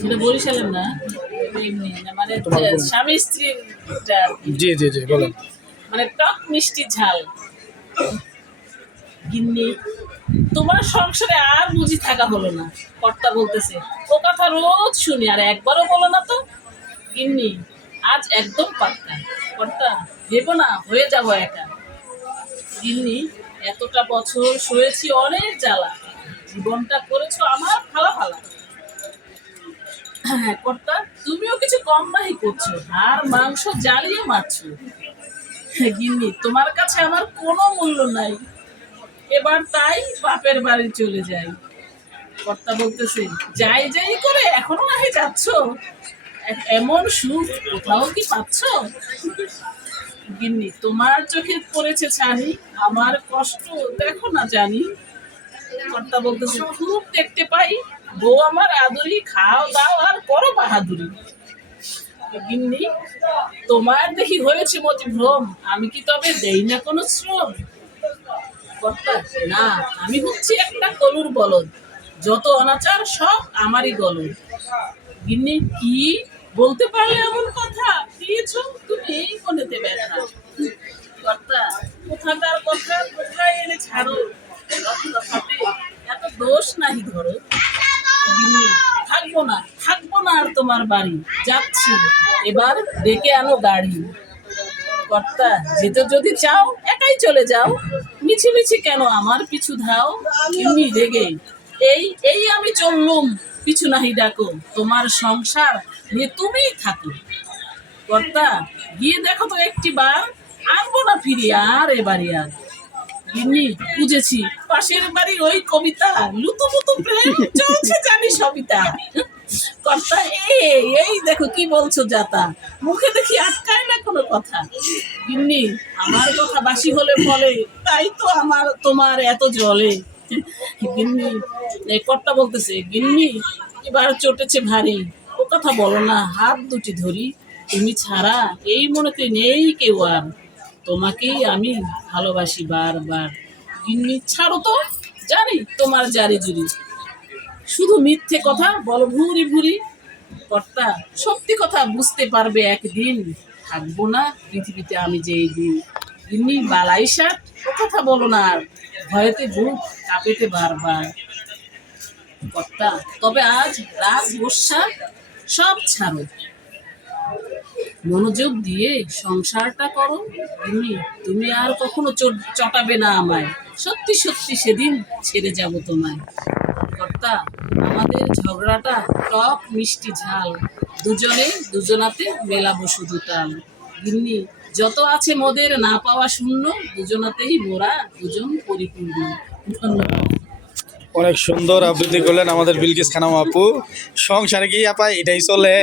সেটা বরিশালের না, এমনি না, মানে স্বামী স্ত্রীর জি জি জি বলেন। মানে টক মিষ্টি ঝাল। গিন্নি, তোমার সংসারে আর বুঝি থাকা হলো না। কর্তা বলতেছে, ও কথা রোজ শুনি, আর একবারও বলো না তো। গিন্নি, আজ একদম পাক্কা। কর্তা, ভেবো না হয়ে যাবো একা। গিন্নি, এতটা বছর সয়েছি অনেক জ্বালা, জীবনটা করেছো আমার ফালা ফালা। হ্যাঁ কর্তা, তুমিও কিছু কম নাহি করছো, আর মাংস জ্বালিয়ে মারছো। গিন্নি, তোমার কাছে আমার কোনো মূল্য নাই, এবার তাই বাপের বাড়ি চলে যাই। কর্তা বলতেছে, যাই যাই করে এখনো নাহি যাচ্ছ, এমন সুখ কোথাও কি পাচ্ছ? গিন্নি, তোমার চোখে পড়েছে ছানি, আমার কষ্ট দেখো না জানি। কর্তা বলতেছে, খুব দেখতে পাই, বউ আমার আদুরি, খাও দাও আর করো বাহাদুরি। গিন্নি, তোমার দেখি হয়েছে মতি ভ্রম, আমি কি তবে দেই না কোনো শ্রম? কর্তা, না, আমি হচ্ছি একটা কলুর বলদ, যত অনাচার সব আমারই গলদ। গিন্নি, কি বলতে পারলে এমন কথা, দিয়েছো তুমি এই মনেতে ব্যথা। কর্তা, কোথাকার কথা কোথায় এনে ছাড়ো, রক্তপাতে এত দোষ নাহি ধরো। গিন্নি, থাকবো না আর তোমার বাড়ি, যাচ্ছি, এবার ডেকে আনো গাড়ি। কর্তা, যেতে যদি চাও একাই চলে যাও, মিছি মিছি কেন আমার পিছু ধাও। গিন্নি রেগে, এই এই আমি চললুম, পিছু নাহি ডাকো, তোমার সংসার নিয়ে তুমিই থাকো। কর্তা, গিয়ে দেখো তো একটি বার, আনবো না ফিরিয়ে আর এবারে আর। গিন্নি, বুঝেছি, পাশের বাড়ি ওই কবিতা, লুতুপুতু প্রেম চলছে জানি সবিতা। কর্তা, এই দেখো কি বলছো যাতা, মুখে দেখি আটকায় না কোনো কথা। গিন্নি, আমার কথা বাসি হলে বলে, তাই তো আমার তোমার এত জলে। গিন্নি, কর্তা বলতেছে, গিন্নি, এবার চটেছে ভারী, ও কথা বলো না, হাত দুটি ধরি, তুমি ছাড়া এই মনেতে নেই কেউ আর, তোমাকেই আমি ভালোবাসি বারবার। গিন্নি, ছাড়ো তো, জানি তোমার জারি জুরি, শুধু মিথ্যে কথা বলো ভুরি ভুরি। কর্তা, সত্যি কথা বুঝতে পারবে একদিন, থাকবো না পৃথিবীতে আমি যে এই দিন। গিন্নি, বালাই ষাট, ও কথা বলো না আর, ভয়েতে বুক কাঁপেতে বারবার। কর্তা, তবে আজ রাগ গোসা সব ছাড়ো, মনোযোগ দিয়ে সংসারটা করো। গিন্নি, তুমি আর কখনো চটাবে না আমায়, সত্যি সত্যি সেদিন ছেড়ে যাব তোমায়। কর্তা, আমাদের ঝগড়াটা টক মিষ্টি ঝাল, দুজনে দুজনাতে মেলাবো শুধু তাল। গিন্নি, যত আছে মোদের না পাওয়া শূন্য, দুজনাতেই মোরা দুজন পরিপূর্ণ। ধন্যবাদ। অনেক সুন্দর আবৃত্তি করলেন আমাদের বিলকিস খানম আপু। সংসারে কি আপা এটাই চলে?